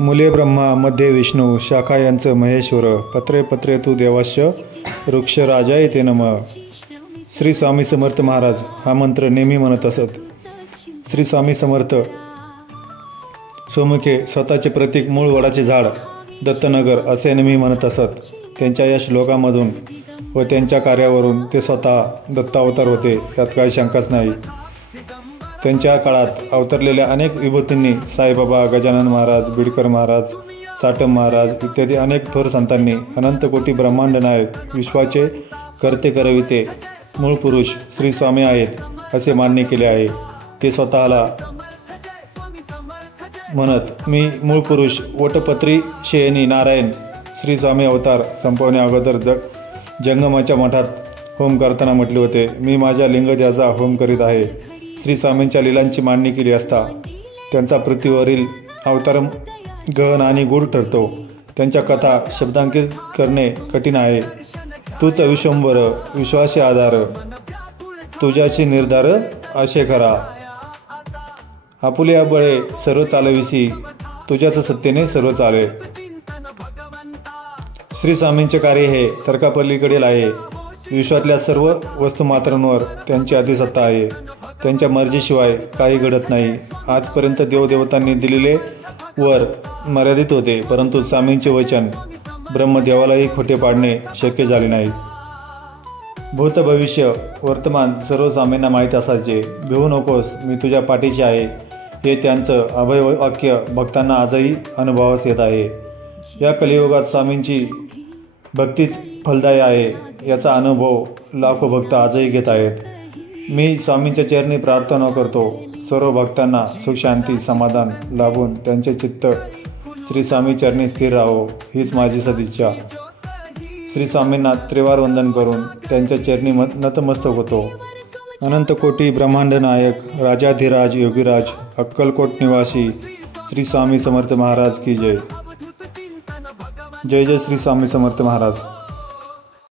मूले ब्रह्मा मध्ये विष्णू शाखा यांचं महेश्वर पत्रे पत्रे तू देवाश्य वृक्ष राजाय ते नमः। श्री स्वामी समर्थ महाराज हा मंत्र नेहमी म्हणत असत। श्री स्वामी समर्थ सोमुखे स्वतःचे प्रतीक मूळ वडाचे झाड दत्तनगर असे नेहमी म्हणत असत। त्यांच्या या श्लोकामधून व त्यांच्या कार्यावरून ते स्वतः दत्तावतार होते यात काही शंकाच नाही। त्यांच्या काळात अवतरलेल्या अनेक विभूतींनी साईबाबा, गजानन महाराज, बिडकर महाराज, साटम महाराज इत्यादी अनेक थोर संतांनी अनंत कोटी ब्रह्मांड नायक विश्वाचे करते करविते मूळ पुरुष श्री स्वामी आहेत असे मान्य केले आहे। ते स्वतःला म्हणत मी मूळ पुरुष वटपत्री शयनी नारायण श्री स्वामी अवतार संपवण्या अगोदर जंगमाच्या मठात होम करताना म्हटले होते, मी माझ्या लिंगदेहाचा होम करीत आहे। श्री स्वामींच्या लीलांची मांडणी केली असता त्यांचा पृथ्वीवरील अवतार गहन आणि गूढ ठरतो। त्यांच्या कथा शब्दांकित करणे कठीण आहे। तूच विश्वंभर विश्वासी आधार तुझ्याची निर्धार आशे खरा आपुल्या बळे सर्व चालविसी तुझ्याच सत्तेने सर्व चाले। श्री स्वामींचे कार्य हे तर्कापलीकडील आहे। विश्वातल्या सर्व वस्तुमात्रांवर त्यांची अधिसत्ता आहे। त्यांच्या मर्जीशिवाय काही घडत नाही। आजपर्यंत देवदेवतांनी दिलेले वर मर्यादित होते, परंतु स्वामींचे वचन ब्रह्मदेवालाही खोटे पाडणे शक्य झाले नाही। भूत भविष्य वर्तमान सर्व स्वामींना माहीत असायचे। भिवू नकोस मी तुझ्या पाठीशी आहे हे त्यांचं अभय वाक्य भक्तांना आजही अनुभवास येत आहे। या कलियुगात स्वामींची भक्तीच फलदायी आहे याचा अनुभव लाखो भक्त आजही घेत आहेत। मी स्वामींच्या चरणी प्रार्थना करतो, सर्व भक्तांना सुख शांती समाधान लाभून त्यांचे चित्त श्री स्वामी चरणी स्थिर राहो हीच माझी सदिच्छा। श्री स्वामींना त्रिवार वंदन करून त्यांच्या चरणी नतमस्तक होतो। अनंत कोटी ब्रह्मांड नायक राजाधिराज योगीराज अक्कलकोट निवासी श्री स्वामी समर्थ महाराज की जय। जय जय श्री स्वामी समर्थ महाराज।